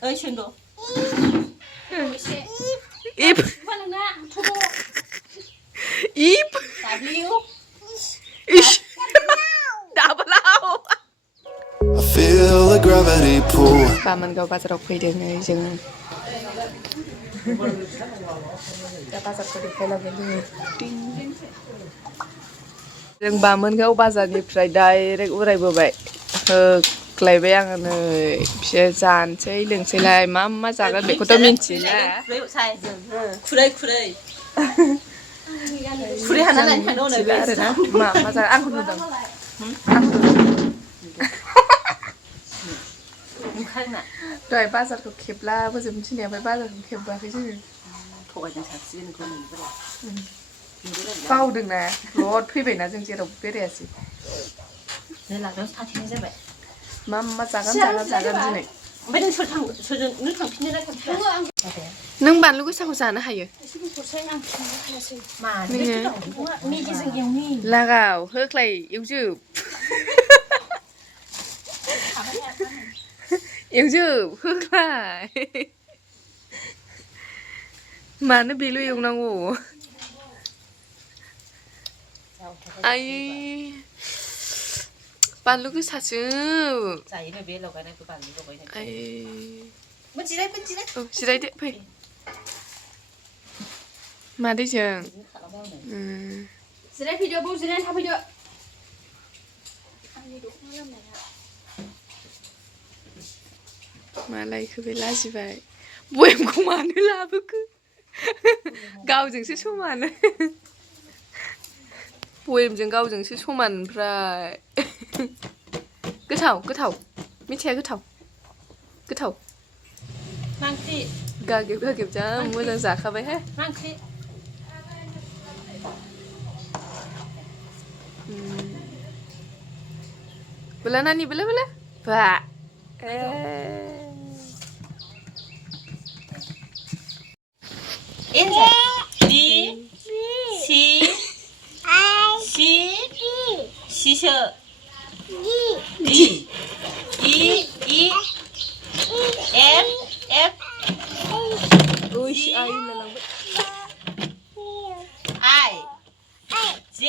신도. 입. 입. W. 이씨. 나발라오. I feel a gravity pull. 바만가 바자로 보이더니 지금. दा बाजारखौ देखायलांगोन जोङो जों बामोनगाव बाजारनिफ्राय डाइरेक्ट उरायबोबाय होख्लायबाय आङो नै बिसोर जानोसै लोंसैलाय मा मा जागोन बेखौथ' मिन्थिला खुरै हाना लायनो थांदों मिथिला आरोना मा मा जागोन आंखौ नुदों आंखौ नुदों दहाय बाजारखौ खेबला बोजोबनो थिननाय ओमफ्य बाजारखौ खेबाखै जोङो थगायदों सानसिगोन नोंखौ मोनबोला बावदोंना लद फैबायना जों जेराव बेरायासै लागायाव थाथेनाय जाबाय मा मा जागोन दिनै ओमफ्राय नों सोरजों नों थांफिननो ना थांफिना नों बानलु गोसाखौ जानो हायो मेगिजों एवनि लागाव होख्लाय एवजोब एवजोब होख्लाय मानो बेल' एवनांगौ आयै बानलु गोसासो जायोनो बे लगायनायखौ बानलु लगायनाय आयै जिराय औ जिरायदो फै मादैजों जिरायफैदो बाव जिरायनानै थाफैदो आंनि दख'ना गाननाया मालायखौ बे लाजिबाय बयेमखौ मानो लाबोखो गावजोंसो समान बयेमजों गावजोंसो समान ओमफ्राय गोथाव मिथिया गोथाव मा ओंख्रि गागेब जा मोजां जाखाबायहाय मा ओंख्रि बोला नानि बोला बा सिसो F ओइस आइ लालांबाय I J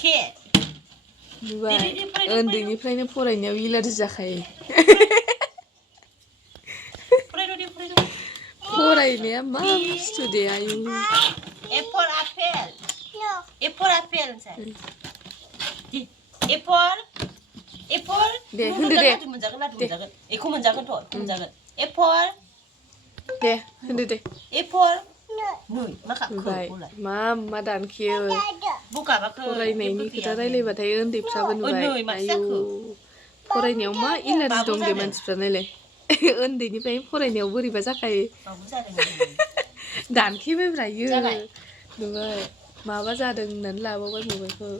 K नुबाय उन्दैनिफ्रायनो फरायनायाव इलार्जि जाखायो फरायनाया मा बुस्थु दे आयु A for apple Apple दे होनदो दे मोनजागोन एखौ मोनजागोन A for दे होनदो दे Apple नै मा खालामखो मा दानखियो फरायनायनि खोथा रायलायबाथाय उन्दैफ्राबो नुबाय आयु फरायनायाव मा इलार्जि दं दे मानसिफ्रा नायलाय उन्दैनिफ्राय फरायनायाव बोरैबा जाखायो दानखेबायब्रायो नुबाय माबा जादों होननानै लाबावबाय मबाइलखौ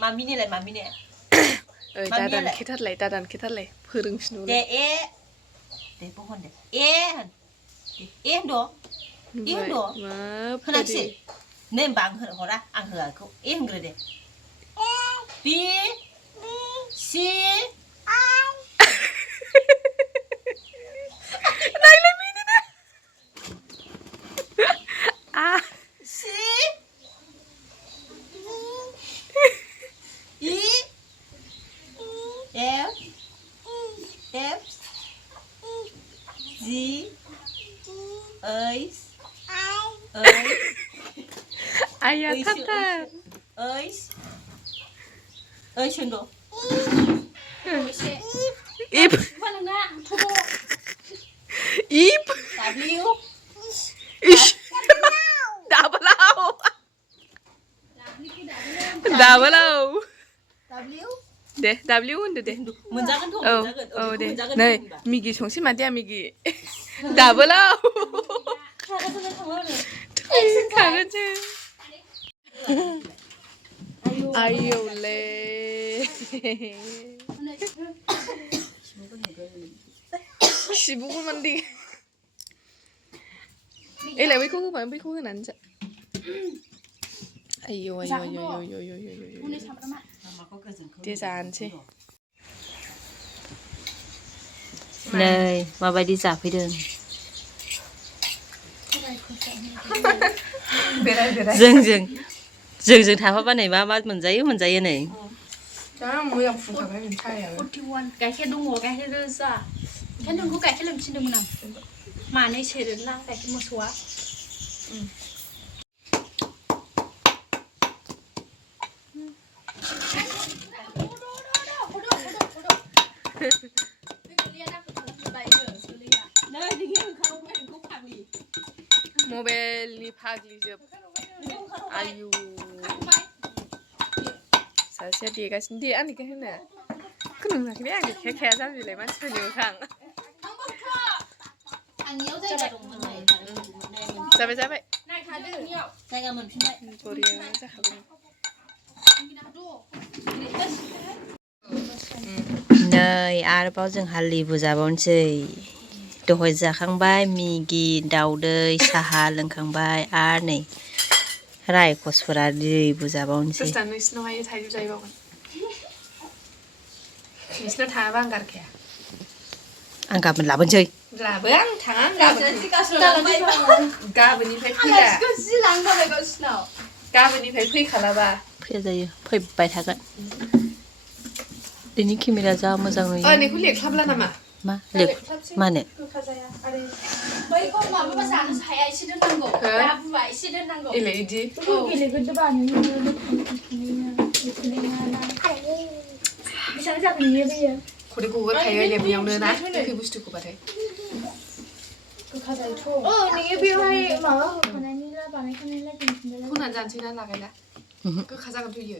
मामिने दा दानखेथारलाय फोरोंफिनौ दे होन होनाखिसै नै होनबा आं हरा आं होआ बेखौ होनग्रो दे B C नायलाय मिनिनो C E F G H आइया थाथार 신도 입 W 이씨 나발라오 네 W 혼데 돼 문장은 네 미기 정신 맞대야 미기 나발라오 가그즈 아이올레 시부고 만디 에라 왜 그거 봐? 왜 그거 안 자? 아이요. 대잔치. नै माबायदि जाफैदों जोंजों थाफाबा नै मा मोनजायो नै दा मोजां फुंखाबाय साया 41 गाइखेर दङ गाइखेर रोजा ओंखायनो नोंखौ गाइखेर लोंनो थिनदोंमोन आं मानै सेरोना गाइखेर मोसौआ मबाइलनि फाग्लिजोब आयु सासेया देगासिनो दे आंनिखौ होनो खोनायाखै आं देखायखाया जाम्बिलाय मानसिफोरनि मोखां जाबाय जायगा मोनफिनबाय बरिया जाखाबाय नै आरोबाव जोंहा लेबु जाबावनोसै दहाय जाखांबाय मिगि दाउदै साहा लोंखांबाय आरो नै रायखसफोरा लेबु जाबावनोसै नोंसिनावहाय थाइजौ जाहैबावगोन नोंसिनाव थाङाबा आं गारखाया आं गाबोन लाबोनोसै लाबो आं थाङा गाबोननिफ्राय फैला गाबोननिफ्राय फैखालाबा फैजायो फैबाय थागोन दिनै केमेरा जा मोजां नुयो नोंखौ लेख्लाबला नामा मा मानो बैखौ माबा जानो हाया एसे दोननांगौ बुआ एसे दोननांगौ एले इदि गेलेगोदोबा नोङो बेसेबां जागोन नोङो बेयो खदै गगोर थायो लेबुयावनो ना गोखै बुस्थुखौबाथाय गोखा जायोथ' नोङो बेवहाय माबा होखानायनिला बानायखानायनिला दोनफिनबाय होनानै जानोसै ना लागायला गोखा जागोनथ' इयो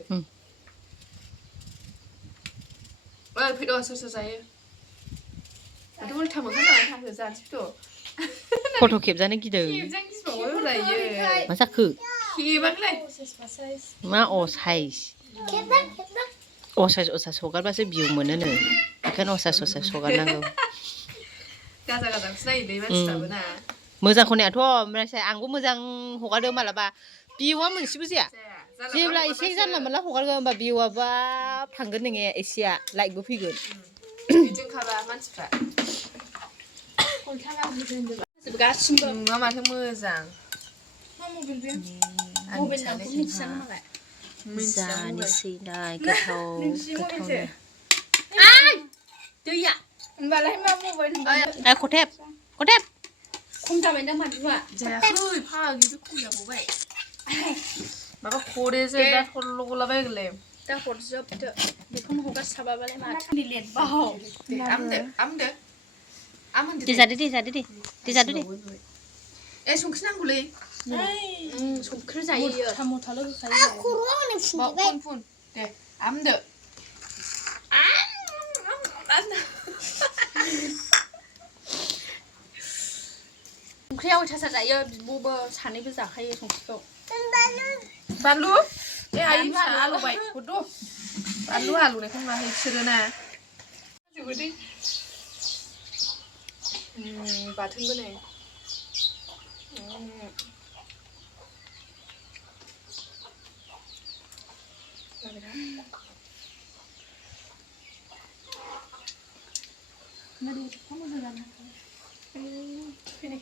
फैद' सोर जायो माथो उल्था मोखां जानानै थाखो जानोसैथ' फट' खेबजानो गिदों खेबजानो गिबावो रायो मा जाखो खेबाखैलाय मा असाइस असाइस हगारबासो भिउ मोनोनो बेखायनो असाइस हगारनांगौ गाजा गाजाखौसो नायोलै मानसिफ्राबो ना मोजांखौ नायाथ' ओमफ्राय आंबो मोजां हगारदों मालाबा भिउआ मोनसेबो जाया जेब्ला एसे जानला मोनला हगारगोन होमबा भिउआ बाब थांगोन नोङो एसेया लाइकबो फैगोन बिदिनोखाबा मानसिफ्रा गासिबो नुवा माथो मोजां मा मबाइल बे मबाइल नामखौ मिथिया मालाय जानोसैलाय गोथाव दैया होनबालाय मा मबाइल खथेब खम जाबाय ना मानसिफ्रा जायाखै फाग्लि बे खम जाबावबाय माबा खरेजों दा थरल' गलाबायगोनलै दा हरजोबदो बेखौनो हगारसाबाबालाय माथो लेटबाव दे जादो दे ए संख्रि नांगौलै संख्रि जायो मथाल' होखायो फुन दे आमदो संख्रिया अयथासार जायो बिब'बो सानैबो जाखायो संख्रिखौ बानलु ए आइ आलौबाय हरद' बानलु आलौनायखौ माहाय बिसोरो ना बाथोनबो नै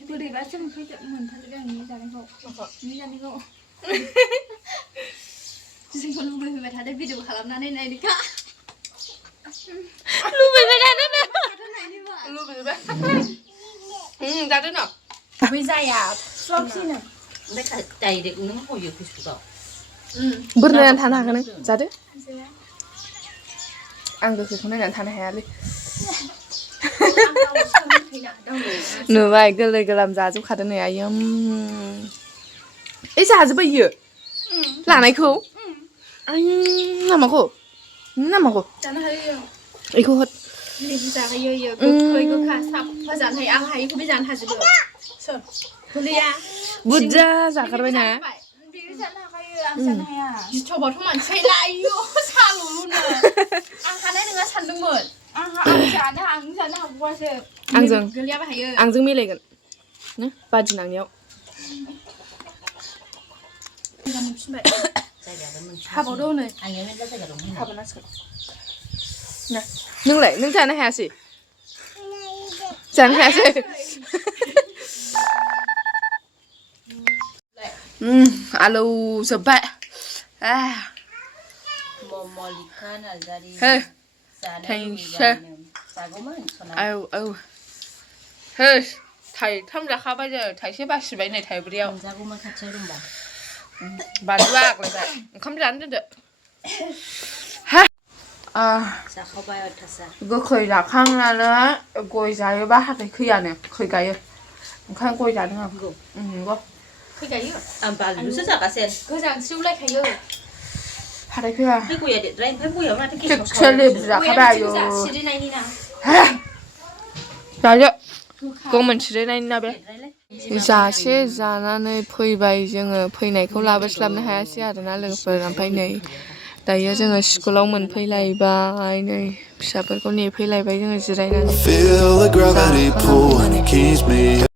बोरैबासो मोनथारदों आं नि जानायखौ जोंखौ लुबैहोबाय थादों भिडिअ खालामनानै नायनोखा लुबैबाय थादों लुबैबाय जादो न बै जाया सबसिनो ओमफ्राय डाइरेक्ट नों हयो फेसबुकाव बोरलायनानै थानो हागोन नों जादो आं गोखैखौ नायनानै थानो हायालै नुबाय गोरलै गोरलाम जाजोबखादों नै आयम ए जाजोब्बाय इयो लानायखौ नामाखौ जानो हायो बेखौ हर लेबु जाहोयो इयो गोखै गोखा साफा जानो हायो आं हायिखौ बे जानो हाजोबो सोर गोरलैया बुरजा जागारबायना बेयो जानो हाखायो आं जानो हाया गिथावबाथ' मानसिया आयौ साल'ल'नो आं हानाय नङा सानदोंमोन आं जानो हाबावासो आंजों गोरलैयाबो हायो आंजों मिलायगोन बादि नांनायाव मोनफिनबाय हाबावदो नै आंनिया मेरला जायगा दं हाबावनांसिगोन नोंलाय नों जानो हायासै जानो हायासै आलौ जोब्बाय मलिका नार्जारि हे थाइसे औ औ हे थाइथाम जाखाबाय जों थाइसे बासिबाय नै थाइब्रैयाव मोनजागौमोन खाथियाव दंबा बानलुआ आग्लायबाय ओंखाम जानो दोनदो जाखावबाय अयथासार गोखै जाखांनानै गय जायोबा हाथाय खैयानो खै गायो ओंखायनो गय जादों आं नंगौ खै गायो आं बानलुसो जागासेन गोजांस्रिउलायखायो हाथाय खैया गया देरद्राय ओमफ्राय गया माथो थिगसे लेबु जाखाबाय आयु सिरिनायनि ना जायो गोमोन सिरिनायनि ना बे जासे जानानै फैबाय जोङो फैनायखौ लाबोस्लाबनो हायासै आरोना लोगोफोर ओमफ्राय नै दायो जोङो स्कुलाव मोनफैलायबाय नै फिसाफोरखौ नेफैलायबाय जोङो जिरायनानै I feel the gravity pull and it keeps me